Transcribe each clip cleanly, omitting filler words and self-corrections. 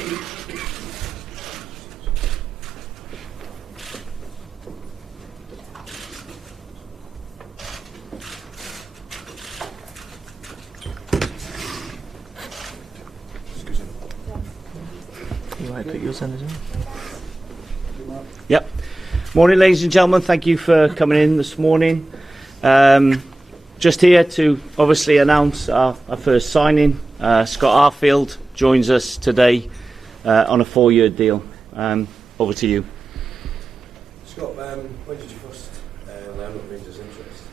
You might put yours in as well. Yep. Morning, ladies and gentlemen. Thank you for coming in this morning. Just here to obviously announce our first signing. Scott Arfield joins us today on a 4-year deal. Over to you. Scott, when did you first learn of Rangers' interest?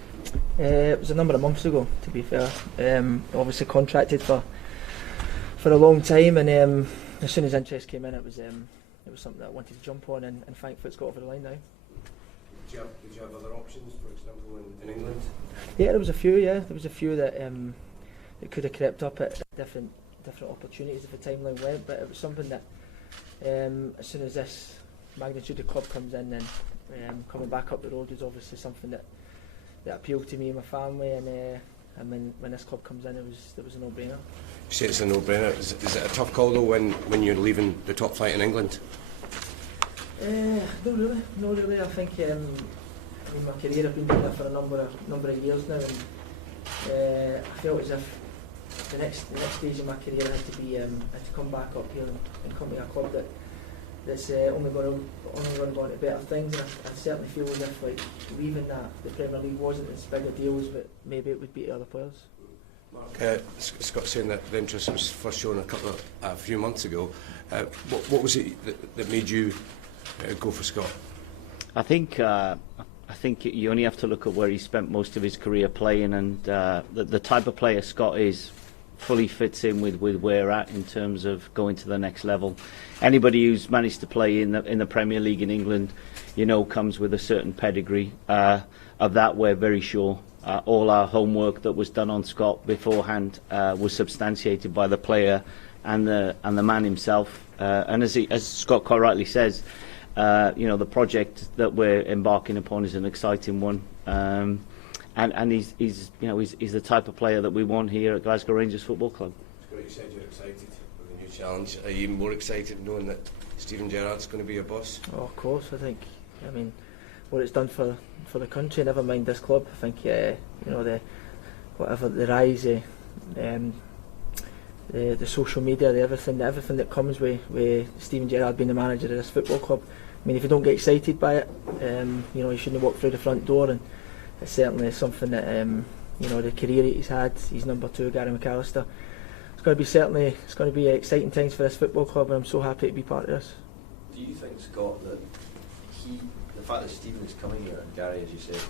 It was a number of months ago, to be fair. Obviously contracted for a long time, and as soon as interest came in, it was something that I wanted to jump on, and thankfully it's got over the line now. Did you have other options, for example, in England? Yeah, there was a few. Yeah, there was a few that could have crept up at different opportunities if the timeline went, but it was something that as soon as this magnitude of club comes in, then coming back up the road is obviously something that appealed to me and my family, and when this club comes in, it was a no-brainer. You say it's a no-brainer. Is it a tough call though when you're leaving the top flight in England? Not really. I think my career, I've been doing it for a number of years now, and I felt as if the next stage of my career had to come back up here and come to a club that's only going to go into better things. And I certainly feel as if like leaving the Premier League wasn't as big a deal as but maybe it would be to other players. Mark, Scott's saying that the interest was first shown a few months ago. What was it that made you go for Scott? I think you only have to look at where he spent most of his career playing, and the type of player Scott is fully fits in with where we're at in terms of going to the next level. Anybody who's managed to play in the Premier League in England, comes with a certain pedigree. Of that, we're very sure. All our homework that was done on Scott beforehand was substantiated by the player and the man himself. And as Scott quite rightly says, the project that we're embarking upon is an exciting one. And he's the type of player that we want here at Glasgow Rangers Football Club. Scott, you said you're excited with the new challenge. Are you even more excited knowing that Steven Gerrard's going to be your boss? Oh, of course. I mean, what it's done for the country, never mind this club. I think the rise, the social media, everything that comes with Steven Gerrard being the manager of this football club. I mean, if you don't get excited by it, you shouldn't walk through the front door. And it's certainly something that the career he's had. He's number 2, Gary McAllister. It's going to be exciting times for this football club, and I'm so happy to be part of this. Do you think, Scott, that the fact that Steven is coming here and Gary, as you said,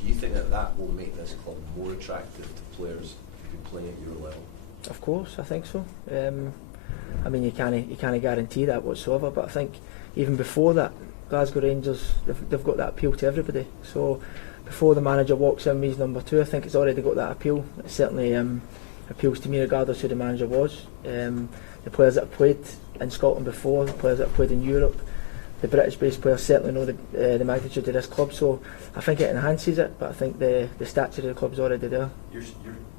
do you think that will make this club more attractive to players who can play at your level? Of course, I think so. I mean, you can't guarantee that whatsoever, but I think even before that, Glasgow Rangers, they've got that appeal to everybody. So before the manager walks in, he's number 2. I think it's already got that appeal. It certainly appeals to me regardless who the manager was. The players that have played in Scotland before, the players that have played in Europe, the British-based players certainly know the magnitude of this club. So I think it enhances it, but I think the stature of the club's already there. You're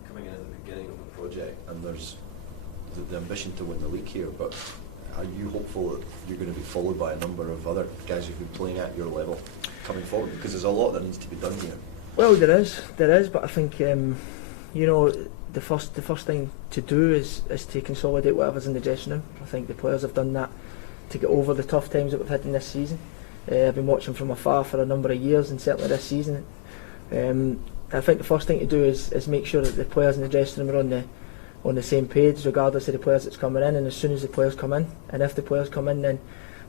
coming in at the beginning of the project, and there's the ambition to win the league here, but are you hopeful that you're going to be followed by a number of other guys who've been playing at your level coming forward? Because there's a lot that needs to be done here. Well, there is, but I think the first thing to do is to consolidate whatever's in the dressing room. I think the players have done that to get over the tough times that we've had in this season. I've been watching from afar for a number of years, and certainly this season. I think the first thing to do is make sure that the players in the dressing room are on the same page, regardless of the players that's coming in. And as soon as the players come in, and if the players come in, then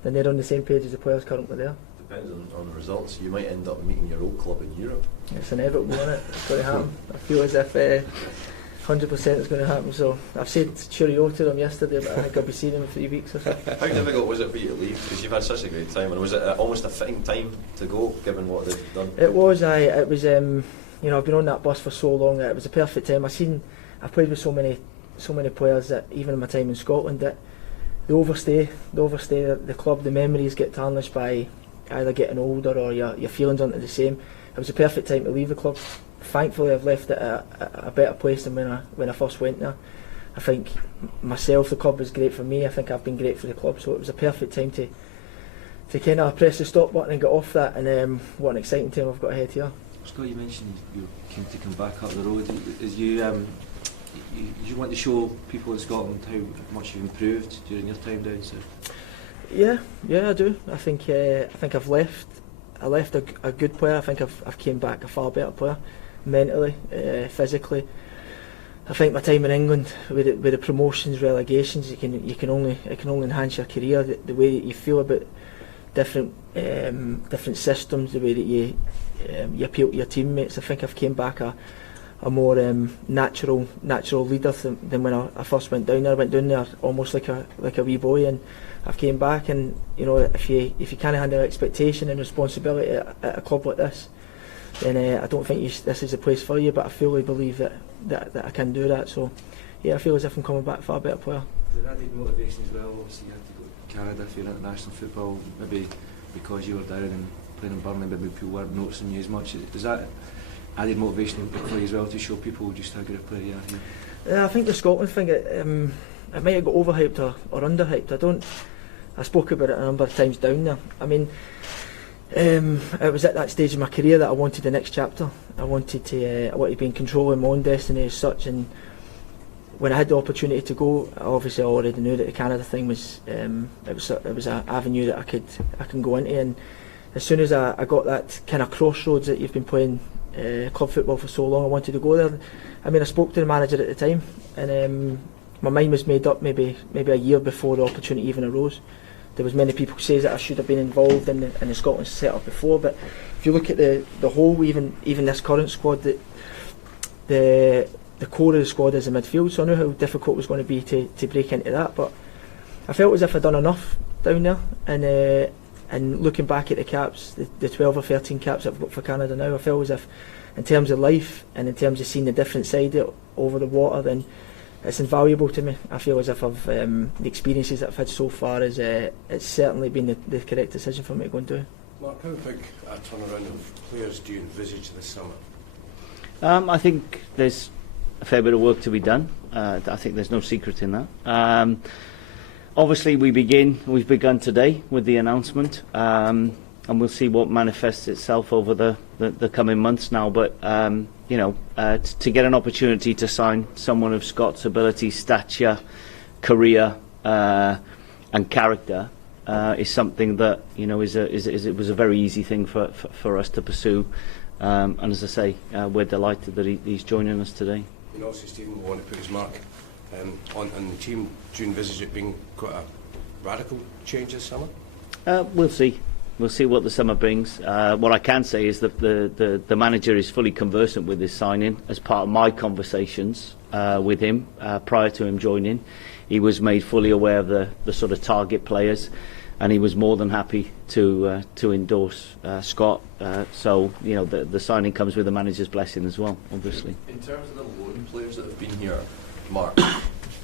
they're on the same page as the players currently there. Depends on the results. You might end up meeting your old club in Europe. It's inevitable, isn't it? It's going to happen. I feel as if 100% it's going to happen. So I've said cheerio to them yesterday, but I think I'll be seeing them in 3 weeks or so. How difficult was it for you to leave? Because you've had such a great time, and was it almost a fitting time to go, given what they've done? It was. It was. I've been on that bus for so long. It was a perfect time. I've played with so many players that even in my time in Scotland that they overstay the club. The memories get tarnished by either getting older or your feelings aren't the same. It was a perfect time to leave the club. Thankfully, I've left it a better place than when I first went there. I think myself, the club was great for me. I think I've been great for the club. So it was a perfect time to kind of press the stop button and get off that. And what an exciting time I've got ahead here. Scott, you mentioned you're keen to come back up the road. Is you want to show people in Scotland how much you've improved during your time down south? Yeah, I do. I think I've left. I left a good player. I think I've came back a far better player, mentally, physically. I think my time in England with the promotions, relegations, it can only enhance your career. The way that you feel about different systems, the way that you appeal to your teammates. I think I've came back a more natural leader than when I first went down there. I went down there almost like a wee boy, and I've came back, and if you can't handle expectation and responsibility at a club like this, then I don't think this is the place for you. But I fully believe that I can do that. So yeah, I feel as if I'm coming back far better player. Did that need motivation as well? Obviously, you had to go to Canada for your international football, maybe because you were down and playing in Burnley, maybe people weren't noticing you as much. Is that added motivation for you as well to show people just how good a player you are here? Yeah, I think the Scotland thing, it might have got overhyped or underhyped. I spoke about it a number of times down there. I mean, it was at that stage of my career that I wanted the next chapter. I wanted to be in control of my own destiny as such. And when I had the opportunity to go, obviously I already knew that the Canada thing was it was an avenue that I can go into. And as soon as I got that kind of crossroads that you've been playing club football for so long, I wanted to go there. I mean, I spoke to the manager at the time, and my mind was made up maybe a year before the opportunity even arose. There was many people who say that I should have been involved in the Scotland setup before, but if you look at the whole, even this current squad, that the core of the squad is in midfield, so I knew how difficult it was going to be to break into that. But I felt as if I'd done enough down there, and looking back at the caps, the 12 or 13 caps I've got for Canada now, I feel as if, in terms of life and in terms of seeing the different side over the water, then it's invaluable to me. I feel as if the experiences that I've had so far it's certainly been the correct decision for me to go and do. Mark, how big a turnaround of players do you envisage this summer? I think there's a fair bit of work to be done. I think there's no secret in that. Obviously, we've begun today with the announcement, and we'll see what manifests itself over the coming months now. But to get an opportunity to sign someone of Scott's ability, stature, career, and character is something that it was a very easy thing for us to pursue. And as I say, we're delighted that he's joining us today. Also, Stephen will want to put his mark on the team. Do you envisage it being quite a radical change this summer? We'll see. We'll see what the summer brings. What I can say is that the manager is fully conversant with this signing. As part of my conversations with him prior to him joining, he was made fully aware of the sort of target players, and he was more than happy to endorse Scott. So the signing comes with the manager's blessing as well, obviously. In terms of the loan players that have been here, Mark,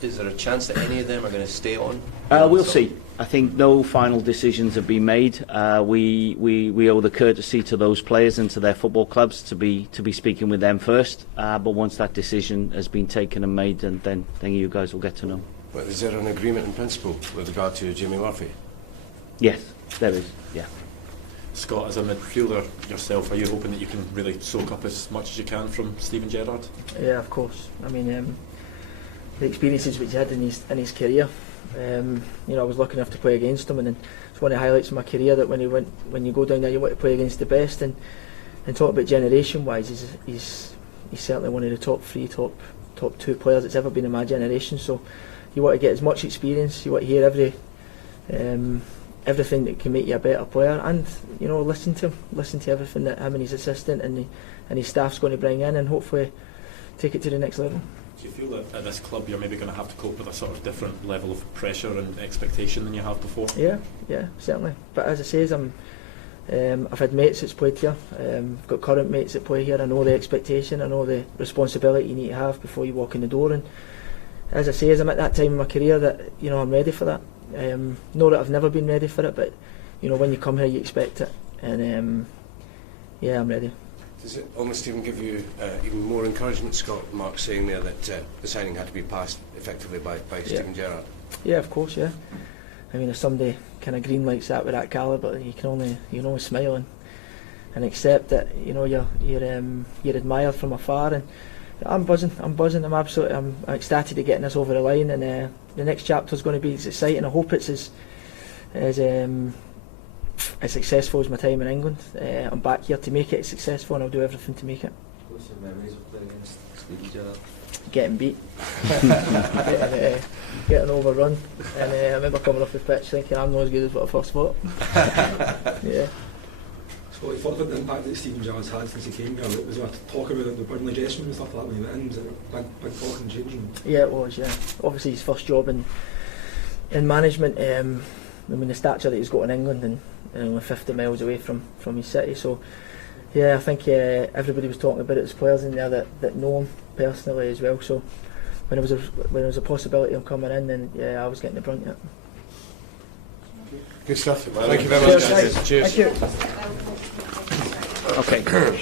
is there a chance that any of them are going to stay on? We'll see. I think no final decisions have been made. We owe the courtesy to those players and to their football clubs to be speaking with them first. But once that decision has been taken and made, then you guys will get to know. Well, is there an agreement in principle with regard to Jimmy Murphy? Yes, there is. Yeah. Scott, as a midfielder yourself, are you hoping that you can really soak up as much as you can from Steven Gerrard? Yeah, of course. I mean, the experiences which he had in his career. I was lucky enough to play against him, and then it's one of the highlights of my career that when you go down there, you want to play against the best. And talk about generation wise, he's certainly one of the top 3, top 2 players that's ever been in my generation. So you want to get as much experience. You want to hear everything that can make you a better player, and listen to everything that him and his assistant and his staff's going to bring in, and hopefully take it to the next level. Do you feel that at this club you're maybe going to have to cope with a sort of different level of pressure and expectation than you have before? Yeah, certainly. But as I say, I've had mates that's played here. I've got current mates that play here. I know the expectation. I know the responsibility you need to have before you walk in the door. And as I say, I'm at that time in my career that I'm ready for that. Know that I've never been ready for it, but when you come here, you expect it. And I'm ready. Does it almost even give you even more encouragement, Scott, Mark saying there that the signing had to be passed effectively by Steven Gerrard? Yeah, of course, yeah. I mean, if somebody kind of green lights that with that calibre, you can only smile and accept that you're admired from afar. And I'm buzzing. I'm ecstatic to getting this over the line, and the next chapter is going to be as exciting. I hope it's as successful as my time in England. I'm back here to make it successful, and I'll do everything to make it. What's your memories of playing against Steven Gerrard? Getting beat, getting overrun, and I remember coming off the pitch thinking I'm not as good as what I first thought. Yeah. Scott, you thought about the impact that Steven Gerrard's had since he came here. Was there talk about the Burnley dressing room and stuff like that when he went in? Was it big talk and change room? Yeah, it was. Yeah, obviously his first job in management. I mean, the stature that he's got in England, and only 50 miles away from his city. So yeah, I think everybody was talking about it. There's players in there that know him personally as well. So when there was a possibility of coming in, then yeah, I was getting the brunt of it. Good stuff. Thank you very much. Cheers. Cheers. Okay. Good.